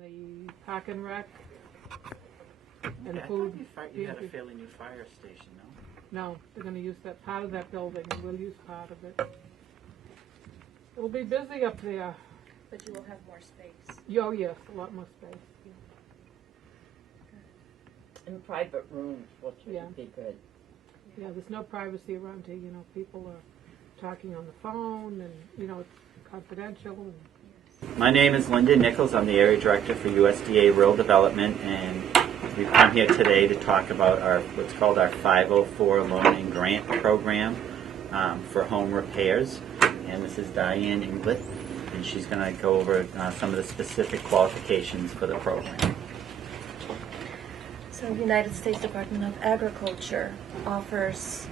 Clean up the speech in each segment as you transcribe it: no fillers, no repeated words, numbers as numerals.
the park and rec, and I food. thought you had a fairly new fire station, no? No, they're going to use that part of that building, and we'll use part of it. It'll be busy up there. But you will have more space. Oh, yes, a lot more space. And private rooms, which Yeah. would be good. Yeah, there's no privacy around here, you know, people are talking on the phone, and, you know, it's confidential. And My name is Linda Nichols. I'm the Area Director for USDA Rural Development, and we've come here today to talk about our what's called our 504 Loan and Grant Program for home repairs. And this is Diane Inglet, and she's going to go over some of the specific qualifications for the program. So United States Department of Agriculture offers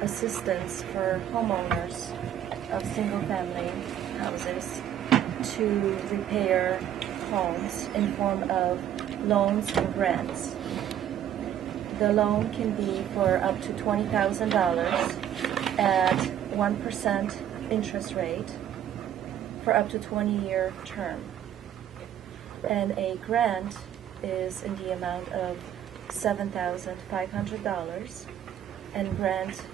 assistance for homeowners of single-family houses to repair homes in form of loans and grants. The loan can be for up to $20,000 at 1% interest rate for up to 20-year term. And a grant is in the amount of $7,500, and grant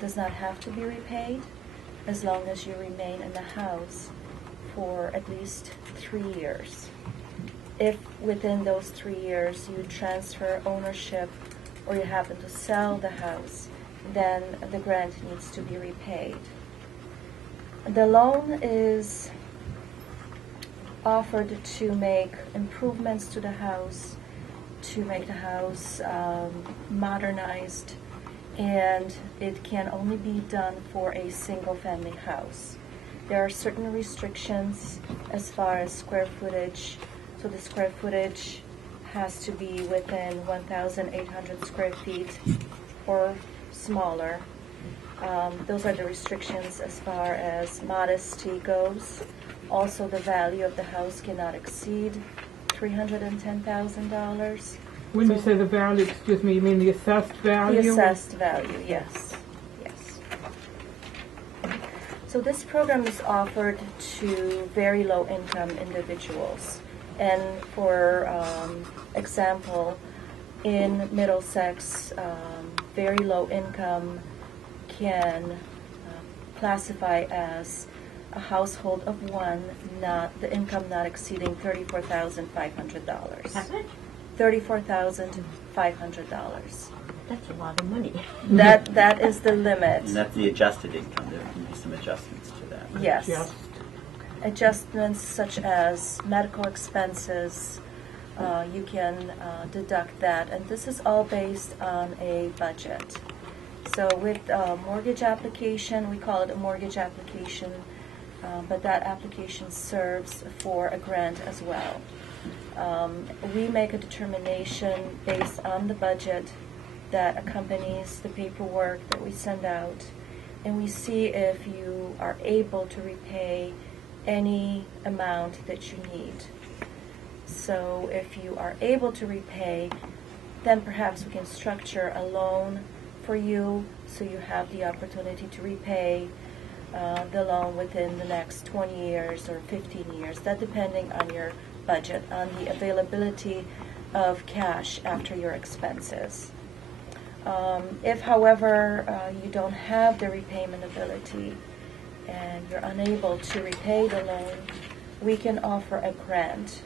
does not have to be repaid as long as you remain in the house for at least 3 years. If within those 3 years you transfer ownership or you happen to sell the house, then the grant needs to be repaid. The loan is offered to make improvements to the house, to make the house modernized, and it can only be done for a single-family house. There are certain restrictions as far as square footage, so the square footage has to be within 1,800 square feet or smaller. Those are the restrictions as far as modesty goes. Also, the value of the house cannot exceed $310,000. when you say the value, excuse me, you mean the assessed value? The assessed value, yes. Yes. So this program is offered to very low-income individuals. And for example, in Middlesex, very low income can classify as a household of one, not the income not exceeding $34,500. How much? $34,500. That's a lot of money. That is the limit. And that's the adjusted income. There can be some adjustments to that. Yes. Just. Adjustments such as medical expenses, you can deduct that, and this is all based on a budget. So with a mortgage application, we call it a mortgage application, but that application serves for a grant as well. We make a determination based on the budget that accompanies the paperwork that we send out, and we see if you are able to repay any amount that you need. So if you are able to repay, then perhaps we can structure a loan for you so you have the opportunity to repay the loan within the next 20 years or 15 years, that depending on your budget, on the availability of cash after your expenses. If, however, you don't have the repayment ability and you're unable to repay the loan, we can offer a grant.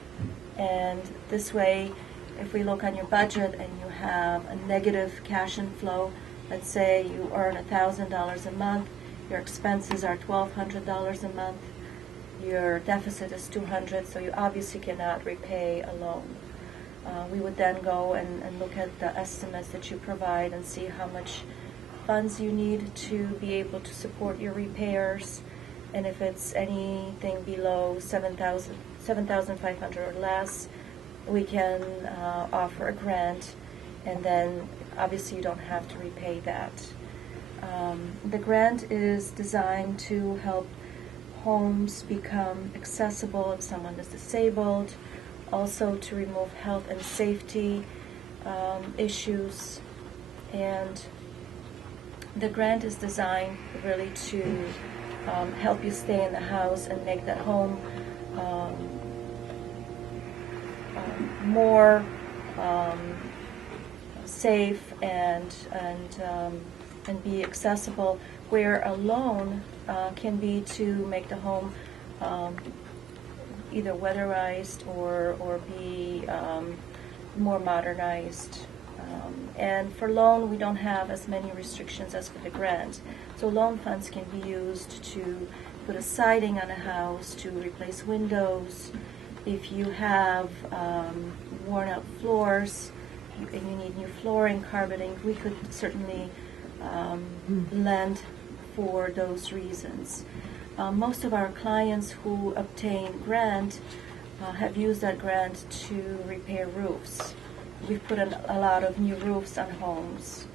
And this way, if we look on your budget and you have a negative cash inflow, let's say you earn $1,000 a month, your expenses are $1,200 a month, your deficit is $200, so you obviously cannot repay a loan. We would then go and look at the estimates that you provide and see how much funds you need to be able to support your repairs, and if it's anything below $7,500 or less, we can offer a grant, and then obviously you don't have to repay that. The grant is designed to help homes become accessible if someone is disabled, also to remove health and safety issues, and the grant is designed really to help you stay in the house and make that home more safe and be accessible, where a loan can be to make the home either weatherized or be more modernized. And for loan, we don't have as many restrictions as for the grant. So loan funds can be used to put a siding on a house, to replace windows. If you have worn out floors and you need new flooring, carpeting, we could certainly lend for those reasons. Most of our clients who obtain grant have used that grant to repair roofs. We've put in a lot of new roofs on homes.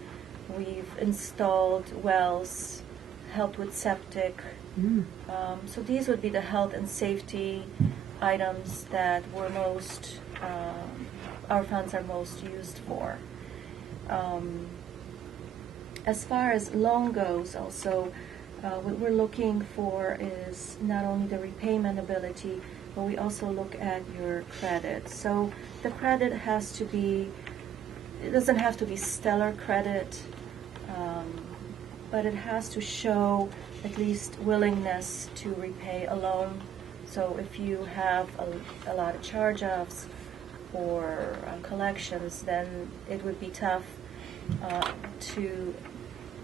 We've installed wells, helped with septic. So these would be the health and safety items that we're most, our funds are most used for. As far as loan goes also, what we're looking for is not only the repayment ability, but we also look at your credit. So the credit has to be, it doesn't have to be stellar credit, but it has to show at least willingness to repay a loan. So if you have a lot of charge-offs or collections, then it would be tough to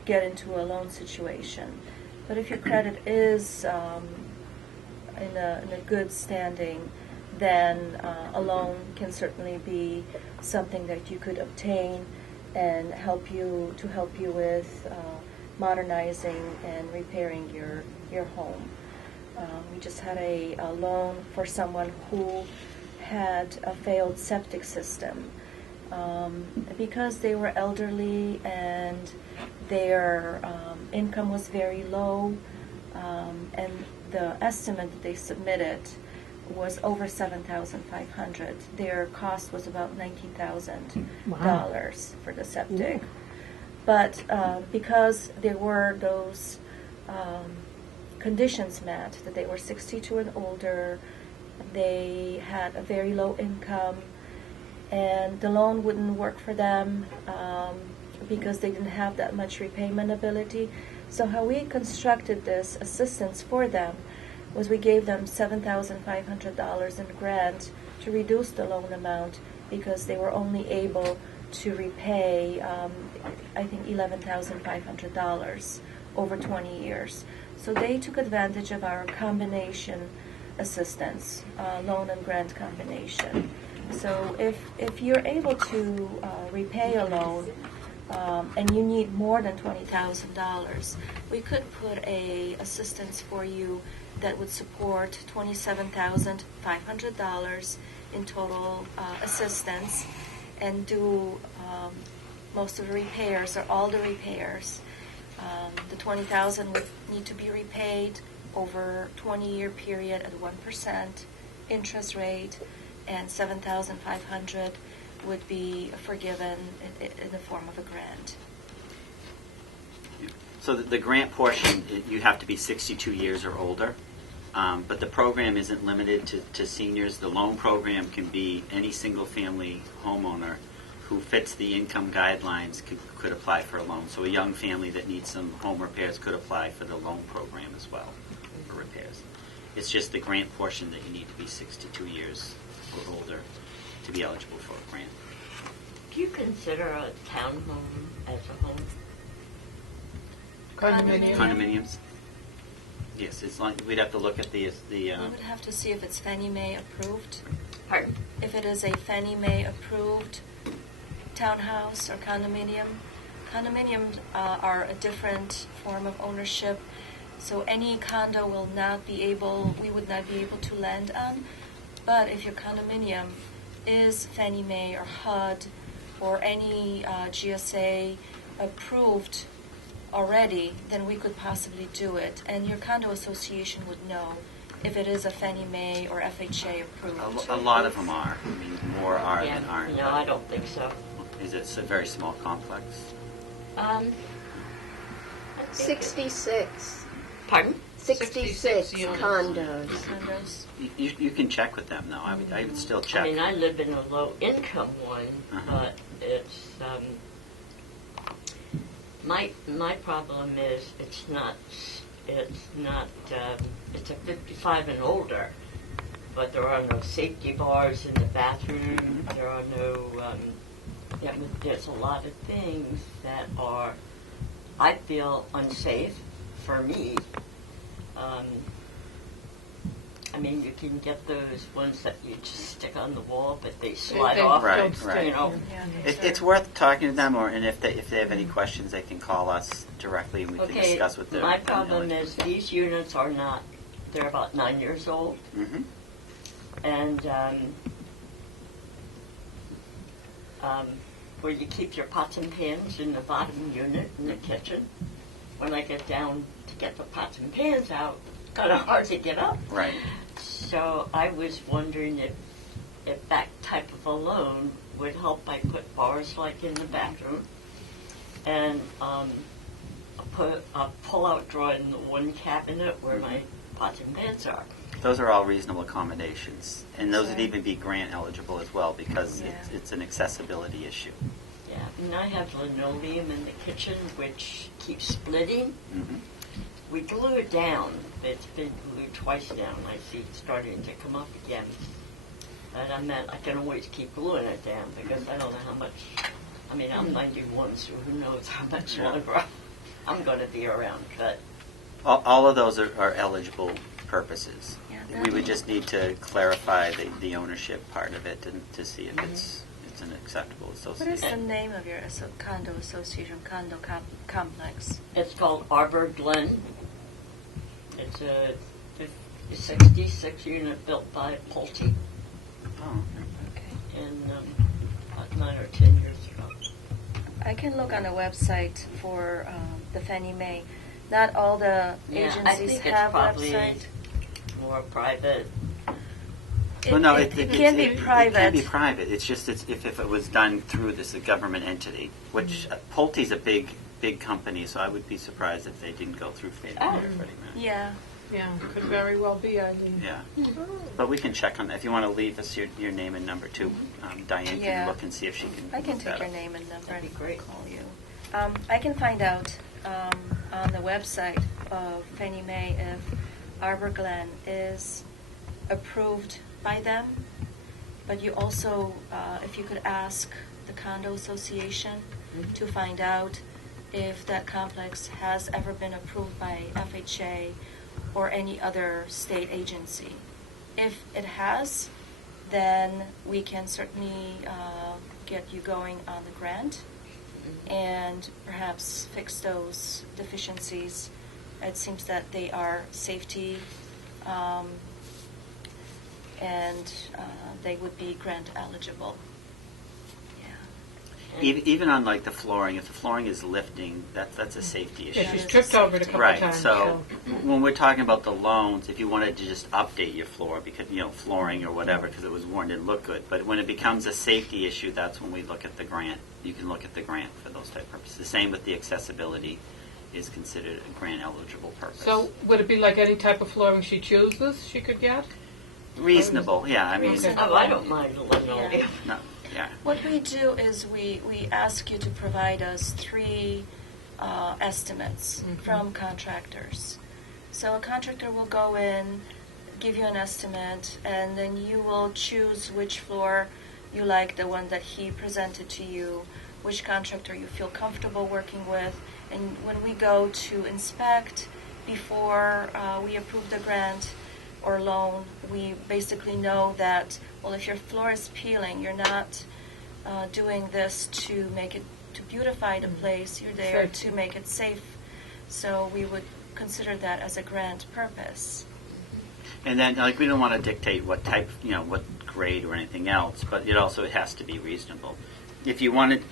get into a loan situation. But if your credit is in a good standing, then a loan can certainly be something that you could obtain and help you with modernizing and repairing your home. We just had a loan for someone who had a failed septic system. Because they were elderly and their income was very low, and the estimate that they submitted was over $7,500. Their cost was about $19,000 for the septic. Ooh. But because there were those conditions met, that they were 62 and older, they had a very low income, and the loan wouldn't work for them because they didn't have that much repayment ability. So how we constructed this assistance for them was we gave them $7,500 in grant to reduce the loan amount because they were only able to repay, I think, $11,500 over 20 years. So they took advantage of our combination assistance, loan and grant combination. So if you're able to repay a loan and you need more than $20,000, we could put a assistance for you that would support $27,500 in total assistance and do most of the repairs or all the repairs. The $20,000 would need to be repaid over a 20-year period at 1% interest rate, and $7,500 would be forgiven in the form of a grant. So the grant portion, you have to be 62 years or older, but the program isn't limited to seniors. The loan program can be any single-family homeowner who fits the income guidelines could apply for a loan. So a young family that needs some home repairs could apply for the loan program as well for repairs. It's just the grant portion that you need to be 62 years or older to be eligible for a grant. Do you consider a townhome as a home? Condominiums? Yes, it's like we'd have to look at the. We would have to see if it's Fannie Mae approved. Pardon? If it is a Fannie Mae approved townhouse or condominium. Condominiums are a different form of ownership, so any condo will not be able, we would not be able to lend on. But if your condominium is Fannie Mae or HUD or any GSA approved already, then we could possibly do it. And your condo association would know if it is a Fannie Mae or FHA approved. A lot of them are. I mean, more are than aren't. No, I don't think so. Is it a very small complex? 66. Pardon? 66 units. condos. Condos. You can check with them, though. I would still check. I mean, I live in a low-income one, but it's, my problem is it's a 55 and older, but there are no safety bars in the bathroom. There are no, there's a lot of things that are, I feel, unsafe for me. I mean, you can get those ones that you just stick on the wall, but they slide off. Right, don't right. You know. Yeah, It's worth talking to them, and if they have any questions, they can call us directly, and we can Okay, discuss with them. my problem is these units are not, they're about 9 years old, Mm-hmm. and where you keep your pots and pans in the bottom unit in the kitchen, when I get down to get the pots and pans out, it's kind of hard to get up. Right. So I was wondering if that type of a loan would help. I put bars like in the bathroom, and put a pull-out drawer in the one cabinet where my pots and pans are. Those are all reasonable accommodations, and those would even be grant eligible as well because Yeah. it's an accessibility issue. Yeah, and I have linoleum in the kitchen, which keeps splitting. Mm-hmm. We glue it down. It's been glued twice down. I see it starting to come up again. And I can always keep gluing it down because I don't know how much. I mean, I'm 91, so who knows how much longer I'm going to be around. But All of those are eligible purposes. Yeah, We would just need to clarify the ownership part of it to see if it's an acceptable What is association. the name of your condo association, condo complex? it's called Arbor Glen. It's a 66-unit built by Pulte Oh, Okay. in about 9 or 10 years ago. I can look on the website for the Fannie Mae. Not all the Yeah, I agencies think it's have probably website. more private. well, no, it can be private. It can be private. It's just if it was done through a government entity, which Pulte's a big company, so I would be surprised if they didn't go through Fannie Mae or Freddie Mac. Yeah. Yeah, could very well be, Eileen. Yeah, but we can check on that. If you want to leave us your name and number too, Diane Yeah. can look and see if she can. I can look take that your up. name and number That'd be and great. call you. I can find out on the website of Fannie Mae if Arbor Glen is approved by them. But you also, if you could ask the condo association to find out if that complex has ever been approved by FHA or any other state agency. If it has, then we can certainly get you going on the grant and perhaps fix those deficiencies. It seems that they are safety and they would be grant eligible. Yeah. Even on like the flooring, if the flooring is lifting, that's a safety issue. Yeah, she's it's tripped a over it a safety. couple Right. times. So when we're talking about the loans, if you wanted to just update your floor because flooring or whatever because it was worn, didn't look good. But when it becomes a safety issue, that's when we look at the grant. You can look at the grant for those type of purposes. The same with the accessibility is considered a grant eligible purpose. So would it be like any type of flooring she chooses she could get? reasonable, yeah. I mean, Okay. Oh, I don't mind linoleum. Yeah. no, yeah. What we do is we ask you to provide us 3 estimates from contractors. So a contractor will go in, give you an estimate, and then you will choose which floor you like, the one that he presented to you, which contractor you feel comfortable working with. And when we go to inspect before we approve the grant or loan, we basically know that, well, if your floor is peeling, you're not doing this to make it, to beautify the place, you're there Safe. to make it safe. So we would consider that as a grant purpose. And then, like, we don't want to dictate what type, what grade or anything else, but it also has to be reasonable. If you wanted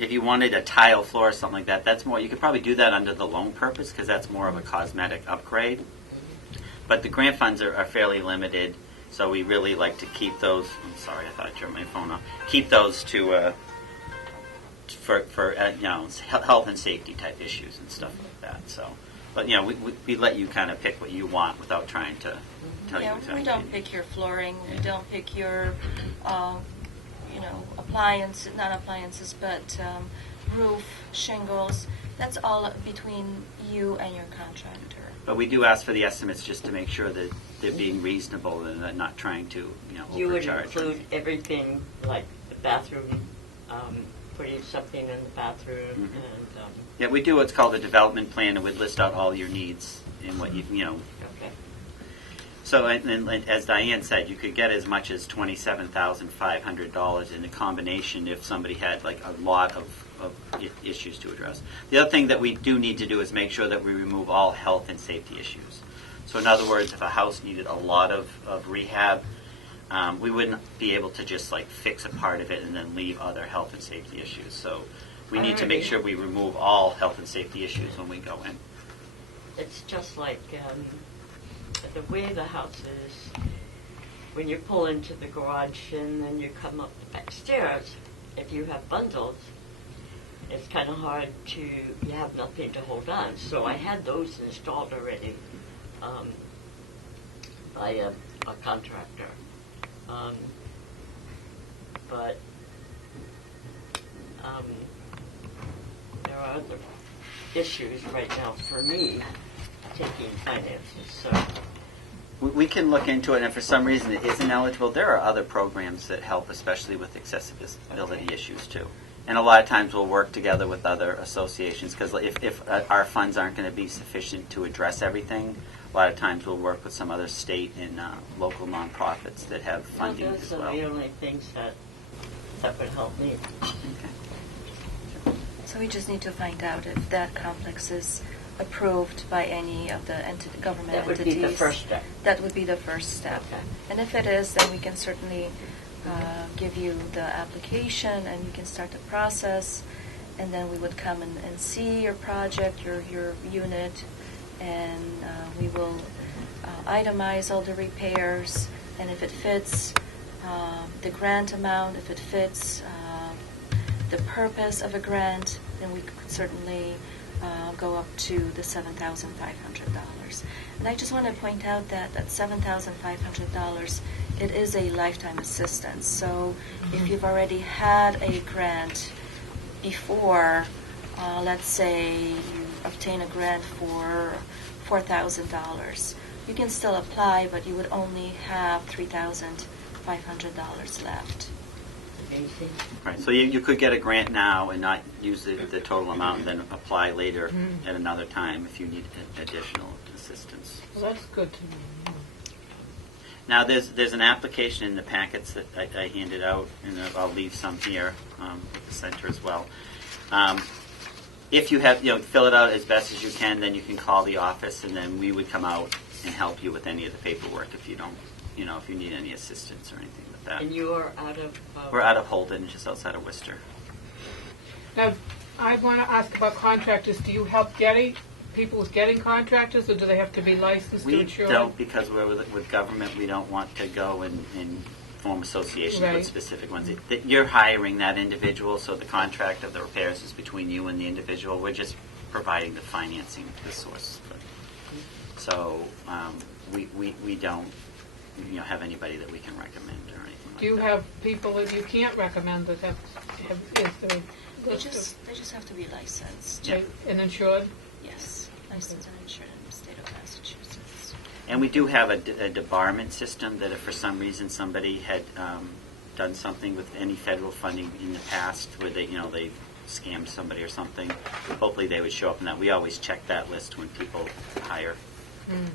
a tile floor or something like that, that's more. You could probably do that under the loan purpose because that's more of a cosmetic upgrade. But the grant funds are fairly limited, so we really like to keep those. I'm sorry, I thought I turned my phone off. Keep those for health and safety type issues and stuff like that. So But, we let you kind of pick what you want without trying to tell you Yeah, exactly. we don't pick your flooring, we don't pick your, appliances, not appliances, but roof, shingles. That's all between you and your contractor. But we do ask for the estimates just to make sure that they're being reasonable and they're not trying to, You would overcharge. include everything, like the bathroom, putting something in the bathroom, and Yeah, we do what's called a development plan, and we'd list out all your needs and what okay. So, and as Diane said, you could get as much as $27,500 in a combination if somebody had like a lot of issues to address. The other thing that we do need to do is make sure that we remove all health and safety issues. So in other words, if a house needed a lot of rehab, we wouldn't be able to just like fix a part of it and then leave other health and safety issues. So we need to make sure we remove all health and safety issues when we go in. It's just like the way the house is, when you pull into the garage and then you come up the back stairs, if you have bundles, it's kind of hard to, you have nothing to hold on. So I had those installed already by a contractor. But there are other issues right now for me taking finances. So We can look into it, and if for some reason it isn't eligible, there are other programs that help, especially with accessibility issues too. And a lot of times we'll work together with other associations, because if our funds aren't going to be sufficient to address everything, a lot of times we'll work with some other state and local nonprofits that have funding those as are well. the only things that would help me. Okay. So we just need to find out if that complex is approved by any of the government That would entities. be the first step. That would be the first step. Okay. And if it is, then we can certainly give you the application and you can start the process. And then we would come and see your project, your unit, and we will itemize all the repairs. And if it fits the grant amount, if it fits the purpose of a grant, then we could certainly go up to the $7,500. And I just want to point out that $7,500, it is a lifetime assistance. So if you've already had a grant before, let's say you obtain a grant for $4,000, you can still apply, but you would only have $3,500 left. Amazing. Right. So you could get a grant now and not use the total amount, and then apply later at another time if you need additional assistance. Well, that's good to know. Now, there's an application in the packets that I handed out, and I'll leave some here at the center as well. If you have, fill it out as best as you can, then you can call the office, and then we would come out and help you with any of the paperwork if you don't, if you need any assistance or anything with that. And you are out of... We're out of Holden, just outside of Worcester. Now, I want to ask about contractors. Do you help people with getting contractors, or do they have to be licensed to We insure? don't, because we're with government. We don't want to go and form associations Right. with specific ones. You're hiring that individual, so the contract of the repairs is between you and the individual. We're just providing the financing, the source. So we don't have anybody that we can recommend or anything like that. Do you have people that you can't recommend that have is there a They list just have to be licensed. Yeah. and insured? Yes, licensed and insured in the state of Massachusetts. And we do have a debarment system that if for some reason somebody had done something with any federal funding in the past where they scammed somebody or something, hopefully they would show up in that. We always check that list when people hire.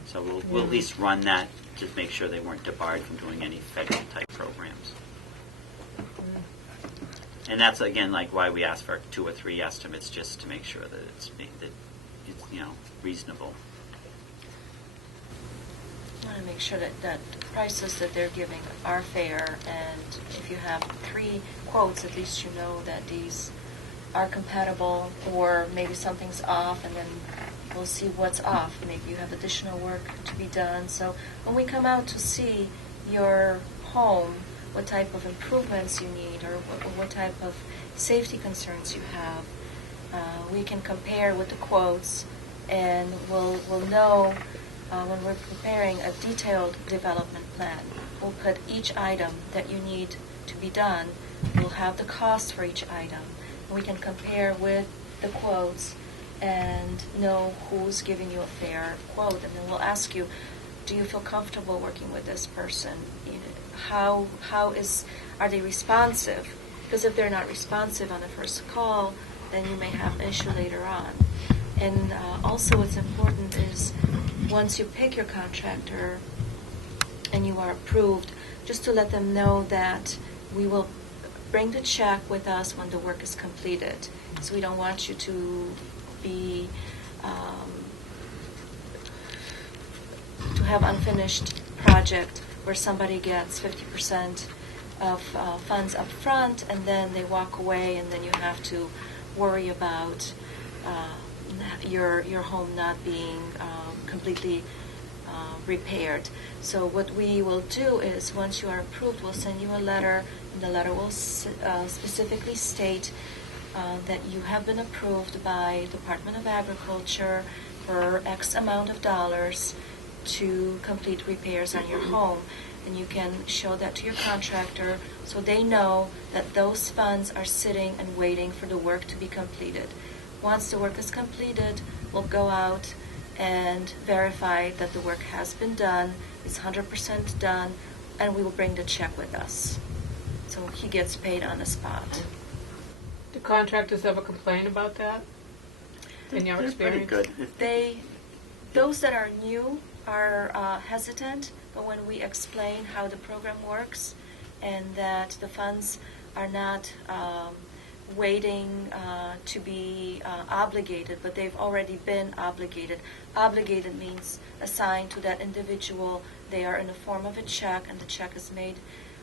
So we'll at least run that to make sure they weren't debarred from doing any federal type programs. And that's again like why we ask for 2 or 3 estimates, just to make sure that it's reasonable. I want to make sure that the prices that they're giving are fair, and if you have 3 quotes, at least you know that these are compatible, or maybe something's off, and then we'll see what's off. Maybe you have additional work to be done. So when we come out to see your home, what type of improvements you need, or what type of safety concerns you have, we can compare with the quotes and we'll know when we're preparing a detailed development plan. We'll put each item that you need to be done. We'll have the cost for each item. We can compare with the quotes and know who's giving you a fair quote. And then we'll ask you, do you feel comfortable working with this person? You know, are they responsive? Because if they're not responsive on the first call, then you may have an issue later on. And also what's important is once you pick your contractor and you are approved, just to let them know that we will bring the check with us when the work is completed. So we don't want you to be to have unfinished project where somebody gets 50% of funds up front and then they walk away and then you have to worry about your home not being completely repaired. So what we will do is once you are approved, we'll send you a letter, and the letter will specifically state that you have been approved by Department of Agriculture for X amount of dollars to complete repairs on your home. And you can show that to your contractor so they know that those funds are sitting and waiting for the work to be completed. Once the work is completed, we'll go out and verify that the work has been done, it's 100% done, and we will bring the check with us. So he gets paid on the spot. Do contractors ever complain about that? In your They're experience? pretty good. Those that are new are hesitant, but when we explain how the program works and that the funds are not waiting to be obligated, but they've already been obligated. Obligated means assigned to that individual. They are in the form of a check, and the check is made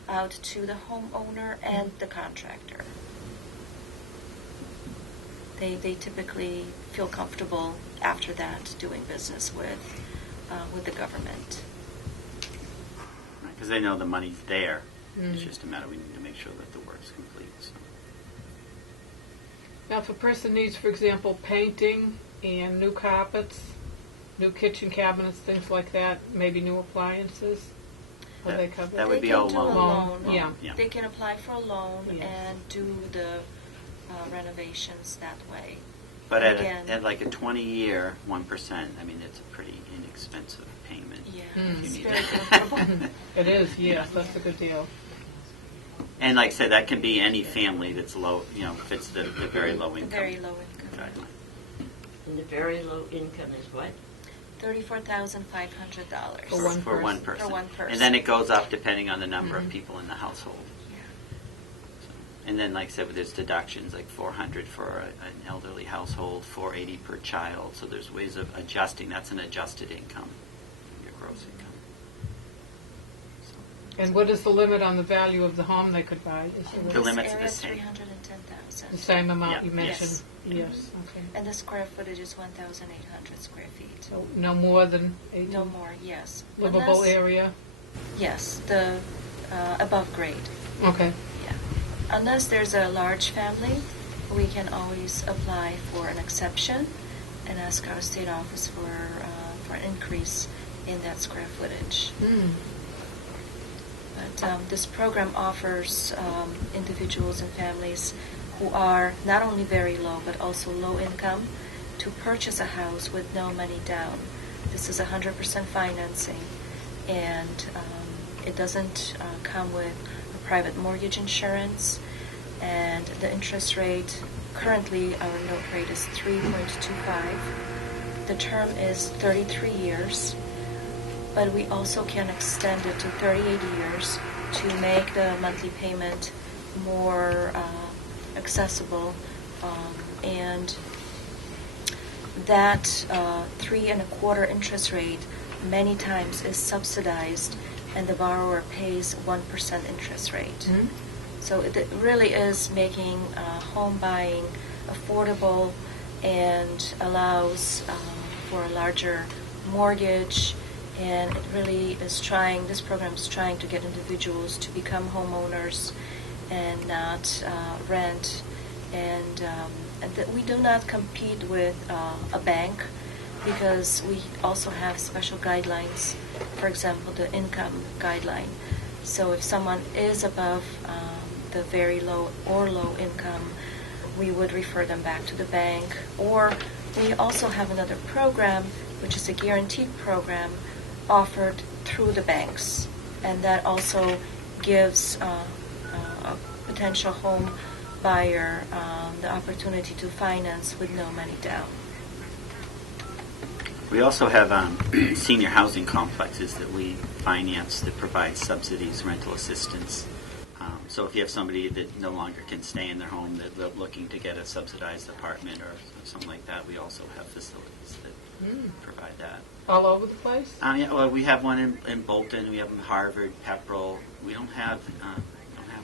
out to the homeowner and the contractor. They typically feel comfortable after that doing business with the government. Because they know the money's there. Mm. It's just a matter we need to make sure that the work's complete. So. Now, if a person needs, for example, painting and new carpets, new kitchen cabinets, things like that, maybe new appliances, are they covered? That would They be can all do loan. a loan. Yeah. They can apply for a loan Yes. and do the renovations that way. But Again- at like a 20-year, 1%, I mean, it's a pretty inexpensive payment. Yeah, Mm. it's You very need comfortable. It is, yes, that's a good deal. And like I said, that can be any family that's low, fits the very low income. Very low income. guideline. And the very low income is what? $34,500 For one For one person. person. For one person. And then it goes up depending on the number Mhm. of people in the household. Yeah. So, and then, like I said, there's deductions like $400 for an elderly household, $480 per child. So there's ways of adjusting. That's an adjusted income, your gross income. So, And what is the limit on the value of the home they could buy? Is In it The this limit's the area, same. 310,000. the same amount Yeah. you mentioned? Yes. Yes, okay. And the square footage is 1,800 square feet. So no more than 18? No more, yes. Livable Unless- area? Yes, the above grade. Okay. Yeah. Unless there's a large family, we can always apply for an exception and ask our state office for an increase in that square footage. Mm. But this program offers individuals and families who are not only very low but also low income to purchase a house with no money down. This is 100% financing, and it doesn't come with a private mortgage insurance, and the interest rate, currently our note rate is 3.25. The term is 33 years, but we also can extend it to 38 years to make the monthly payment more accessible, and that 3.25% interest rate many times is subsidized, and the borrower pays 1% interest rate. Mm. So it really is making home buying affordable and allows for a larger mortgage. And it really is this program is trying to get individuals to become homeowners and not rent. And that we do not compete with a bank. because we also have special guidelines, for example, the income guideline. So if someone is above the very low or low income, we would refer them back to the bank. Or we also have another program, which is a guaranteed program offered through the banks. And that also gives a potential home buyer the opportunity to finance with no money down. We also have senior housing complexes that we finance that provide subsidies, rental assistance. So if you have somebody that no longer can stay in their home, that they're looking to get a subsidized apartment or something like that, we also have facilities that provide that. All over the place? Yeah, well, we have one in Bolton. We have in Harvard, Pepperell. We don't have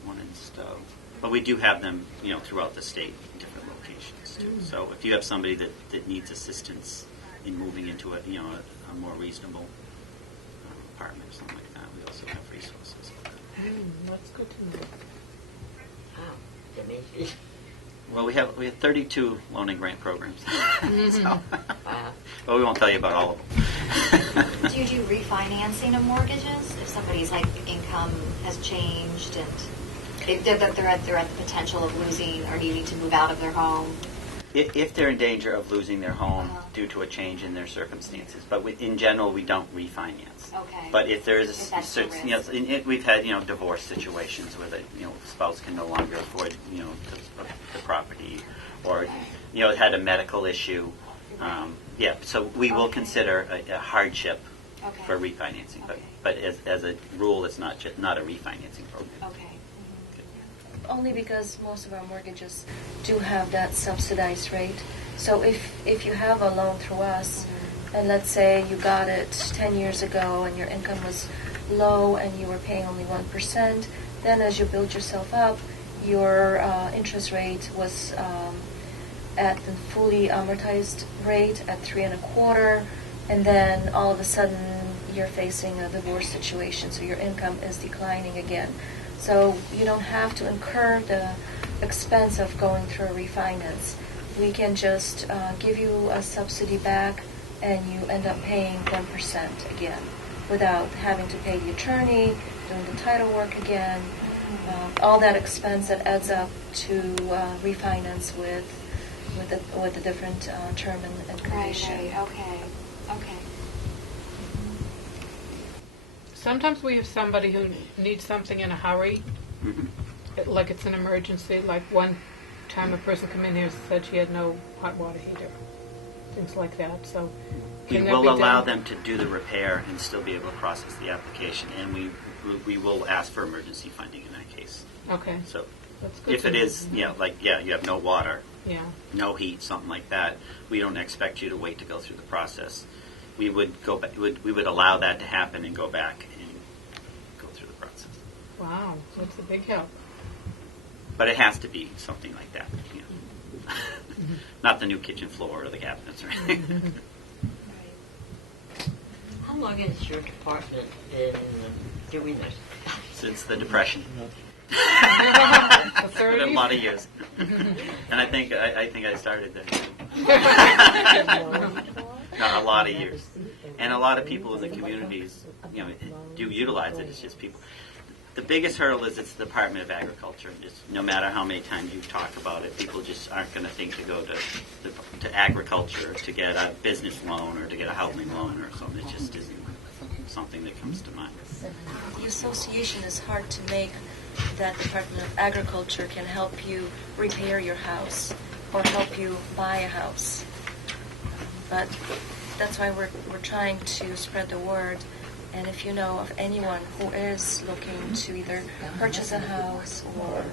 one in Stow, but we do have them, throughout the state in different locations too. So if you have somebody that needs assistance in moving into a more reasonable apartment or something like that, we also have resources for that. That's good to know. Wow, amazing. Well, we have 32 loan and grant programs. So, Wow. well, we won't tell you about all of them. Do you do refinancing of mortgages if somebody's income has changed and they're at the potential of losing or needing to move out of their home? If they're in danger of losing their home due to a change in their circumstances, but in general, we don't refinance. Okay. But if there is If that's the risk. we've had divorce situations where the spouse can no longer afford the property, or it had a medical issue. So we will consider a hardship for refinancing, Okay. but as a rule, it's not a refinancing program. Okay. Only because most of our mortgages do have that subsidized rate. So if you have a loan through us, and let's say you got it 10 years ago and your income was low and you were paying only 1%, then as you build yourself up, your interest rate was at the fully amortized rate at 3.25%, and then all of a sudden you're facing a divorce situation, so your income is declining again. So you don't have to incur the expense of going through a refinance. We can just give you a subsidy back, and you end up paying 1% again without having to pay the attorney, doing the title work again, all that expense that adds up to refinance with a different term and condition. Right. Okay. Sometimes we have somebody who needs something in a hurry, like it's an emergency. Like one time a person came in here and said she had no hot water heater, things like that. So We can that will be allow done? them to do the repair and still be able to process the application, and we will ask for emergency funding in that case. Okay, So that's good. if to it know. is, you have no water, Yeah. no heat, something like that, we don't expect you to wait to go through the process. We would go back. We would allow that to happen and go back and go through the process. Wow, that's a big help. But it has to be something like that. Not the new kitchen floor or the cabinets or anything. How long has your department been doing this? Since the Depression. The It's been a 30s? lot of years. And I think I started then. No, a lot of years. And a lot of people in the communities, do utilize it. It's just people. The biggest hurdle is it's the Department of Agriculture. Just no matter how many times you talk about it, people just aren't going to think to go to agriculture to get a business loan or to get a housing loan or something. It just isn't something that comes to mind. The association is hard to make that Department of Agriculture can help you repair your house or help you buy a house. But that's why we're trying to spread the word. And if you know of anyone who is looking to either purchase a house or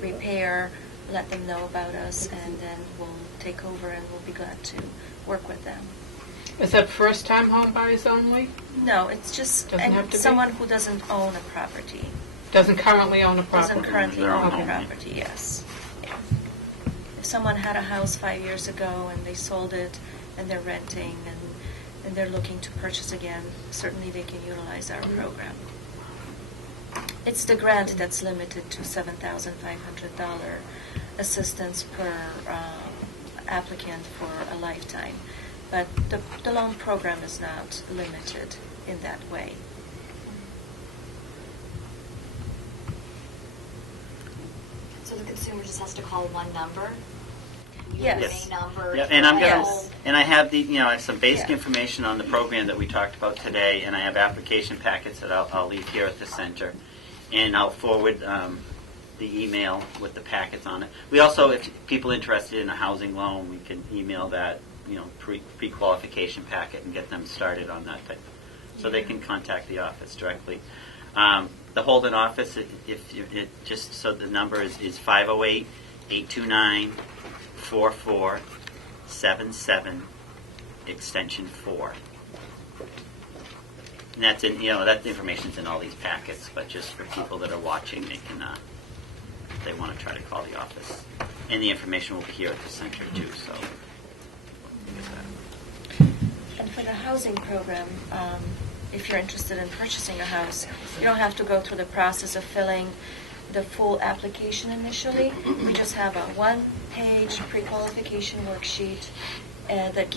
repair, let them know about us, and then we'll take over and we'll be glad to work with them. Is that first-time home buyers only? No, it's just Doesn't have to be? someone who doesn't own a property. Doesn't currently own a property? Doesn't currently Their own own a home, yeah. property, yes. Yeah. If someone had a house 5 years ago and they sold it and they're renting and they're looking to purchase again, certainly they can utilize our program. It's the grant that's limited to $7,500 assistance per applicant for a lifetime. But the loan program is not limited in that way. So the consumer just has to call one number? Yes. USDA number? Yeah, and I'm gonna, Yes. and I have I have some basic Yeah. information on the program that we talked about today, and I have application packets that I'll leave here at the center, and I'll forward the email with the packets on it. We also, if people interested in a housing loan, we can email that pre-qualification packet and get them started on that type. So they can contact the office directly. The Holden office, just so the number is 508-829-4477, extension 4. And that's in, that information's in all these packets, but just for people that are watching, they can, if they want to try to call the office. And the information will be here at the center too, so. And for the housing program, if you're interested in purchasing a house, you don't have to go through the process of filling the full application initially. We just have a one-page pre-qualification worksheet that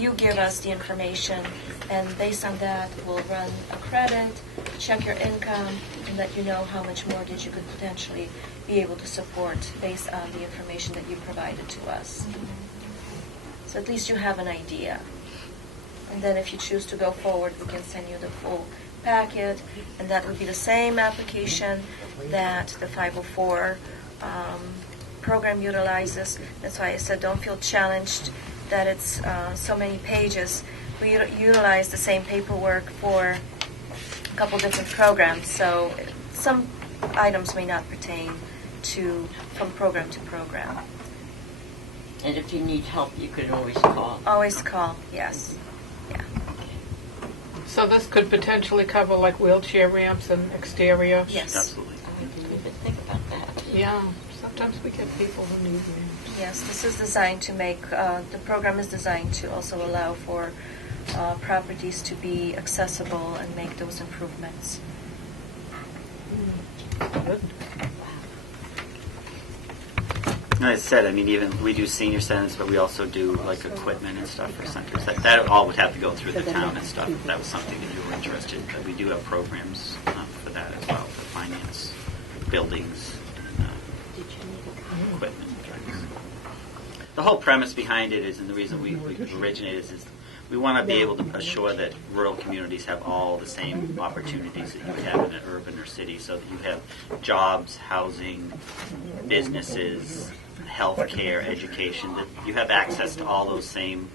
you give us the information, and based on that, we'll run a credit, check your income, and let you know how much mortgage you could potentially be able to support based on the information that you provided to us. So at least you have an idea. And then if you choose to go forward, we can send you the full packet, and that would be the same application that the 504 program utilizes. That's why I said don't feel challenged that it's so many pages. We utilize the same paperwork for a couple different programs, so some items may not pertain from program to program. And if you need help, you can always call. Always call, yes. Yeah. So this could potentially cover like wheelchair ramps and exterior? Yes. Absolutely. I didn't even think about that. Yeah, sometimes we get people who need ramps. Yes, this is designed to make, the program is designed to also allow for properties to be accessible and make those improvements. Good. As I said, even we do senior centers, but we also do like equipment and stuff for centers. That all would have to go through the town and stuff. If that was something that you were interested in. But we do have programs for that as well, for finance, buildings, equipment. The whole premise behind it is, and the reason we originated is we want to be able to assure that rural communities have all the same opportunities that you would have in an urban or city, so that you have jobs, housing, businesses, health care, education, that you have access to all those same,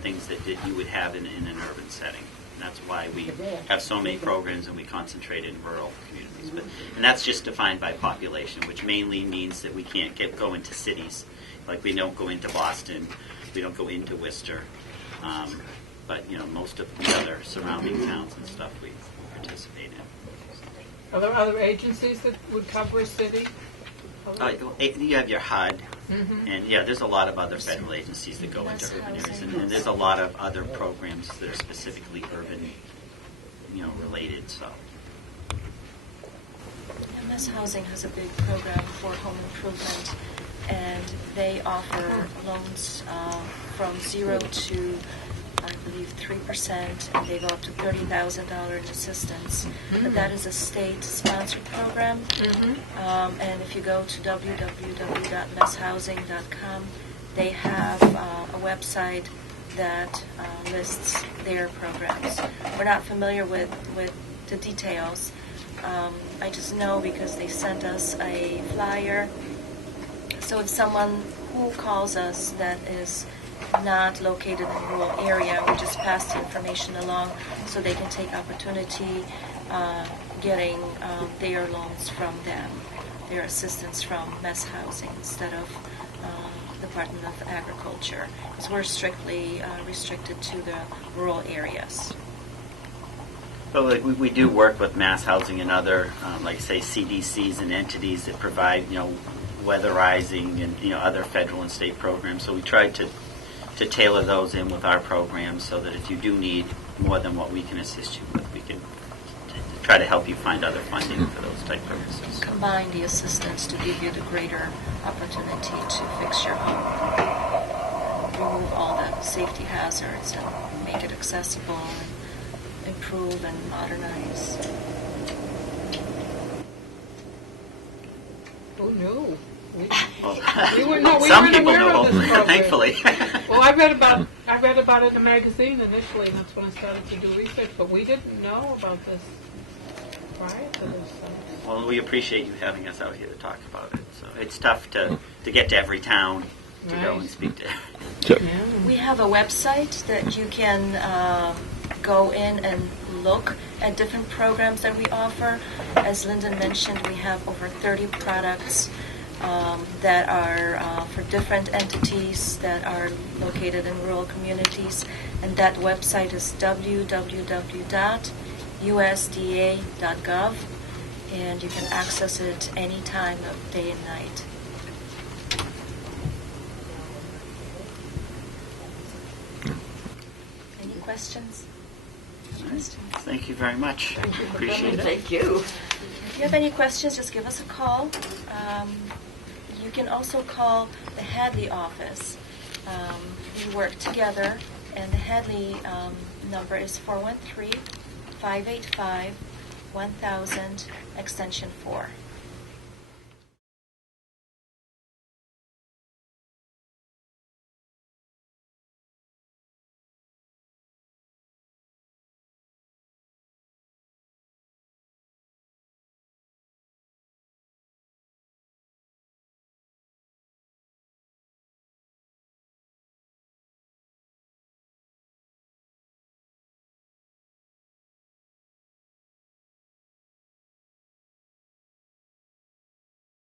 things that you would have in an urban setting. And that's why we have so many programs and we concentrate in rural communities. And that's just defined by population, which mainly means that we can't go into cities. Like we don't go into Boston, we don't go into Worcester. But most of the other surrounding towns and stuff we participate in. Are there other agencies that would cover a city? You have your HUD, Mm-hmm. and there's a lot of other federal agencies that go into urban areas, and there's a lot of other programs that are specifically urban, related. So. MS Housing has a big program for home improvement, and they offer loans from 0 to, I believe, 3%, and they go up to $30,000 in assistance. But that is a state-sponsored program, and if you go to www.messhousing.com, they have a website that lists their programs. We're not familiar with the details. I just know because they sent us a flyer. So if someone who calls us that is not located in a rural area, we just pass the information along so they can take opportunity getting their loans from them, their assistance from Mess Housing instead of Department of Agriculture, because we're strictly restricted to the rural areas. But we do work with Mass Housing and other, like say CDCs and entities that provide, weatherizing and other federal and state programs. So we try to tailor those in with our programs, so that if you do need more than what we can assist you with, we can try to help you find other funding for those type purposes. Combine the assistance to give you the greater opportunity to fix your home. remove all the safety hazards and make it accessible and improve and modernize. Who knew? Well, We weren't some people aware know, of this program. thankfully. Well, I read about it in a magazine initially, and that's when I started to do research. But we didn't know about this prior to this. Well, we appreciate you having us out here to talk about it. So it's tough to get to every town to go Right. and speak to. Yeah. We have a website that you can go in and look at different programs that we offer. As Lyndon mentioned, we have over 30 products that are for different entities that are located in rural communities. And that website is www.usda.gov, and you can access it any time of day and night. Any questions? Thank you very much. Thank you for Appreciate coming. it. Thank you. If you have any questions, just give us a call. You can also call the Hadley office. We work together, and the Hadley number is 413-585-1000, extension 4.